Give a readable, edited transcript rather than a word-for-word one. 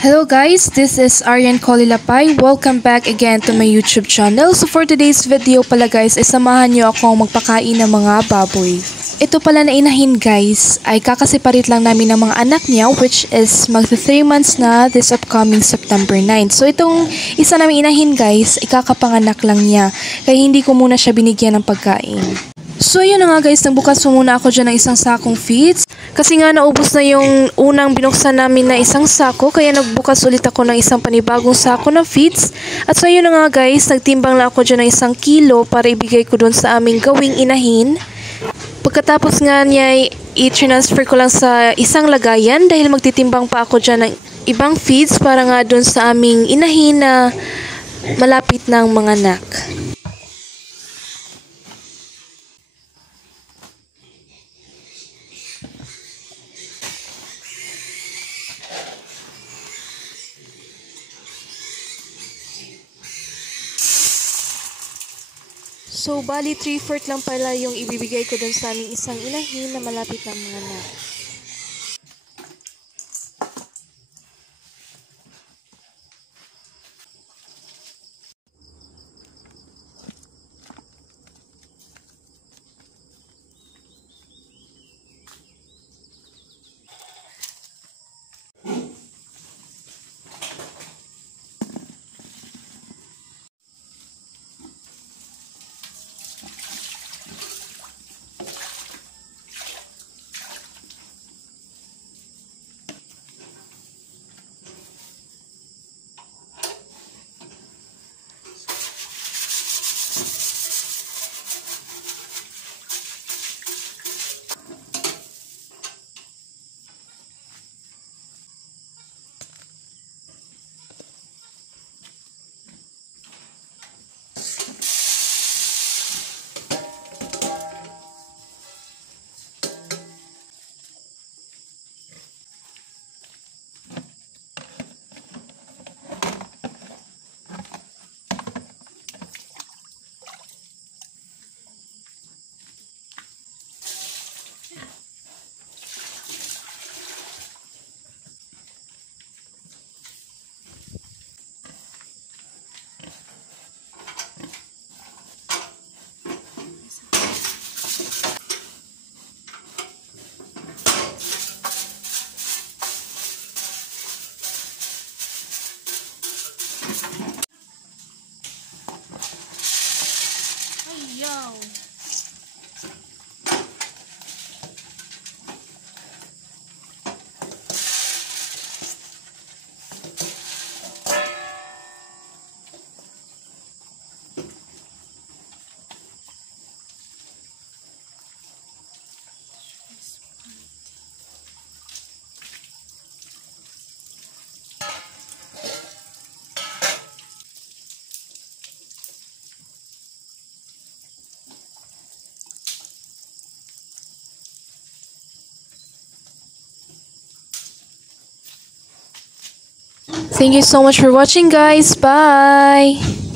Hello guys, this is Arian Colilapay. Welcome back again to my YouTube channel. So for today's video pala guys, samahan nyo akong magpakain ng mga baboy. Ito pala na inahin guys, ay kakasiparit lang namin ng mga anak niya which is magta 3 months na this upcoming September 9. So itong isa namin inahin guys, ikakapanganak lang niya. Kaya hindi ko muna siya binigyan ng pagkain. So yun na nga guys, nagbukas muna ako dyan ng isang sakong feeds. Kasi nga naubos na yung unang binuksan namin na isang sako, kaya nagbukas ulit ako ng isang panibagong sako ng feeds. At so yun na nga guys, nagtimbang lang ako dyan ng 1 kilo para ibigay ko dun sa aming gawing inahin. Pagkatapos nga niya, i-transfer ko lang sa isang lagayan dahil magtitimbang pa ako dyan ng ibang feeds para nga dun sa aming inahin na malapit ng mga anak. So, bali 3/4 lang pala yung ibibigay ko dun sa aming isang inahin na malapit ng mga anak. Ayaw! Thank you so much for watching guys. Bye!